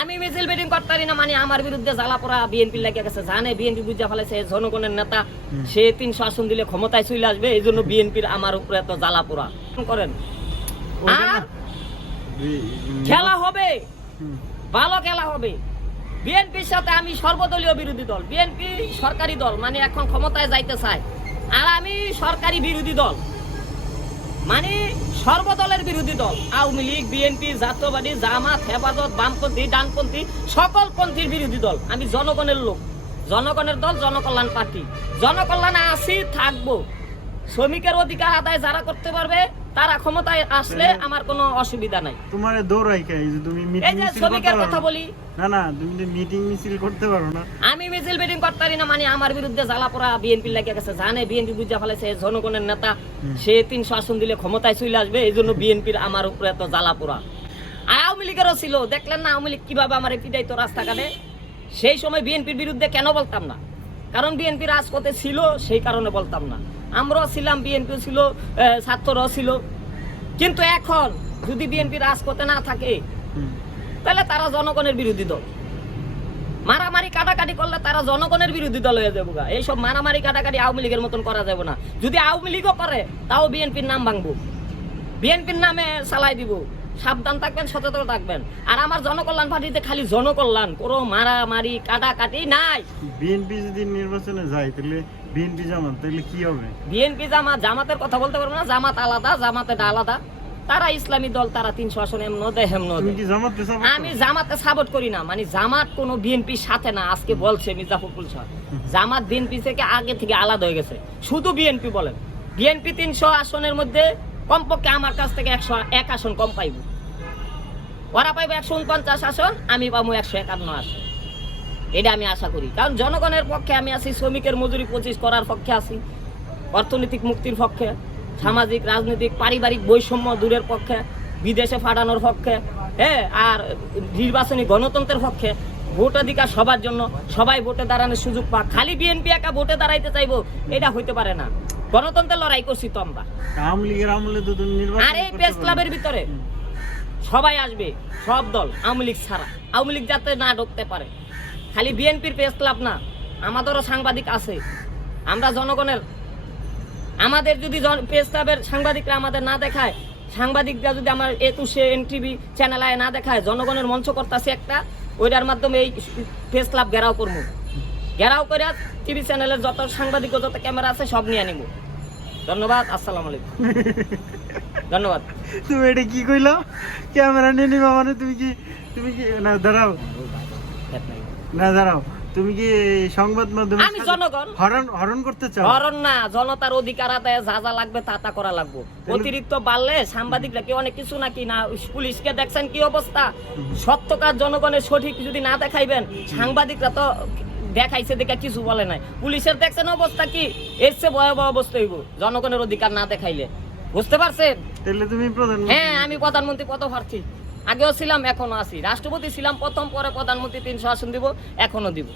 আমি মিছিল মিটিং করতে পারি না মানে আমার বিরুদ্ধে জ্বালাপোড়া বিএনপি লাগিয়ে গেছে। জানে বিএনপি বুঝা ফেলেছে জনগণের নেতা সে তিনশো আসন দিলে ক্ষমতায় চলে আসবে এই জন্য বিএনপির আমার উপরে এত জ্বালাপোড়া করেন। আর খেলা হবে। ভালো খেলা হবে। বিএনপির সাথে আমি সর্বদলীয় বিরোধী দল বিএনপি সরকারি দল মানে এখন ক্ষমতায় যাইতে চায়। আর আমি সরকারি বিরোধী দল। মানে সর্বদলের বিরোধী দল, আওয়ামী লীগ, বিএনপি, জাতীয়বাদী, জামাত, হেফাজত, বামপন্থী, ডানপন্থী, সকল পন্থীর বিরোধী দল। আমি জনগণের লোক, জনগণের দল, জনকল্যাণ পার্টি। জনকল্যাণ আসি থাকব। শ্রমিকের অধিকার আদায় যারা করতে পারবে তারা ক্ষমতায় আসলে আমার কোনো অসুবিধা নাই। তোমার দৌড়াই কে? তুমি এই মিটিং যে শ্রমিকের কথা বলি। না না তুমি মিটিং মিছিল করতে পারো না। আমি মিছিল মিটিং করতে পারি না মানে আমার বিরুদ্ধে জ্বালাপোড়া বিএনপি লাগিয়ে গেছে। জানে বিএনপি বুঝা ফেলেছে জনগণের নেতা সে তিনশো আসন দিলে ক্ষমতায় চলে আসবে এই জন্য বিএনপির আমার উপরে এত জ্বালাপোড়া আর আওয়ামী লীগেরও ছিল দেখলেন না আওয়ামী লীগ কীভাবে আমার পিটাইতো রাস্তাঘাটে? সেই সময় বিএনপির বিরুদ্ধে কেন বলতাম না? কারণ বিএনপি রাজপথে ছিল সেই কারণে বলতাম না। আমরাও ছিলাম, বিএনপিও ছিল ছাত্ররাও ছিল কিন্তু এখন যদি বিএনপি রাজপথে না থাকে। তাহলে তারা জনগণের বিরোধী দল মারামারি কাটাকাটি করলে তারা জনগণের বিরোধী দল হয়ে যাব গা। এইসব মারামারি কাটাকাটি আওয়ামী লীগের মতন করা যাবে না যদি আওয়ামী লীগও করে, তাও বিএনপির নাম ভাঙবো বিএনপির নামে চালাই দিব সাবধান থাকবেন সচেতন থাকবেন। আর আমার জনকল্যাণ পার্টিতে খালি জনকল্যাণ কোনো মারামারি কাটাকাটি নাই। বিএনপি যদি নির্বাচনে যায় তাহলে বিএনপি জামাত তাহলে কি হবে? বিএনপি জামাত জামাতের কথা বলতে পারব না জামাত আলাদা জামাতের আলাদা। তারা ইসলামী দল তারা তিনশো আসন এমন দেয় হেমন আমি জামাতকে সাপোর্ট করি না মানে জামাত কোনো বিএনপির সাথে না আজকে বলছে মির্জা ফখরুল সাহেব জামাত বিএনপি থেকে আগে থেকে আলাদা হয়ে গেছে। শুধু বিএনপি বলেন। বিএনপি তিনশো আসনের মধ্যে কমপক্ষে আমার কাছ থেকে একশো এক আসন কম পাইব। ওরা পাইব একশো উনপঞ্চাশ আসন, আমি পাবো একশো একান্ন আসন। এটা আমি আশা করি। কারণ জনগণের পক্ষে আমি আছি, শ্রমিকের মজুরি পঁচিশ করার পক্ষে আছি, অর্থনৈতিক মুক্তির পক্ষে, সামাজিক, রাজনৈতিক, পারিবারিক বৈষম্য দূরের পক্ষে, বিদেশে ফাটানোর পক্ষে হ্যাঁ আর নির্বাচনী গণতন্ত্রের পক্ষে ভোটাধিকার সবার জন্য সবাই ভোটে দাঁড়ানোর সুযোগ পাক। খালি বিএনপি একা ভোটে দাঁড়াইতে চাইব এটা হইতে পারে না। গণতন্ত্রের লড়াই করছি তো আমরা। আর এই প্রেস ক্লাবের ভিতরে। সবাই আসবে সব দল আওয়ামী লীগ ছাড়া। আওয়ামী লীগ যাতে না ঢুকতে পারে। খালি বিএনপির প্রেস ক্লাব না আমাদেরও সাংবাদিক আছে। আমরা জনগণের আমাদের যদি প্রেস ক্লাবের সাংবাদিকরা আমাদের না দেখায় সাংবাদিকরা যদি আমার একুশে এন টিভি চ্যানেল আয় না দেখায় জনগণের মঞ্চ করতেছে একটা ওইটার মাধ্যমে এই প্রেস ক্লাব ঘেরাও করব। ঘেরাও করে টিভি চ্যানেলের যত সাংবাদিক যত ক্যামেরা আছে সব নিয়ে আনিব। ধন্যবাদ আসসালাম আলাইকুম। ধন্যবাদ। তুমি এটা কি কইল? ক্যামেরা নিয়ে নিবা মানে তুমি কি তুমি কি না দাঁড়াও। না দাঁড়াও। তুমি কি সংবাদ মাধ্যমে আমি জনগণ। হরণ হরণ করতে চাও? ধরন না জনতার অধিকার আদায় যা যা লাগবে তা তা করা লাগবে। অতিরিক্ত বাড়লে সাংবাদিকরা কি অনেক কিছু নাকি? না পুলিশকে দেখছেন কি অবস্থা? সত্যকার জনগণের সঠিক যদি না দেখাইবেন সাংবাদিকরা তো দেখাইছে দেখে কিছু বলে নাই। পুলিশের দেখছেন অবস্থা কি? এর চেয়ে ভয়াবহ অবস্থা হইব জনগণের অধিকার না দেখাইলে। বুঝতে পারছেন? তাহলে তুমি প্রধান হ্যাঁ আমি প্রধানমন্ত্রী পদ প্রার্থী আগেও ছিলাম এখনও আছি। রাষ্ট্রপতি ছিলাম প্রথম পরে প্রধানমন্ত্রী তিনশো আসন দিব এখনও দিব।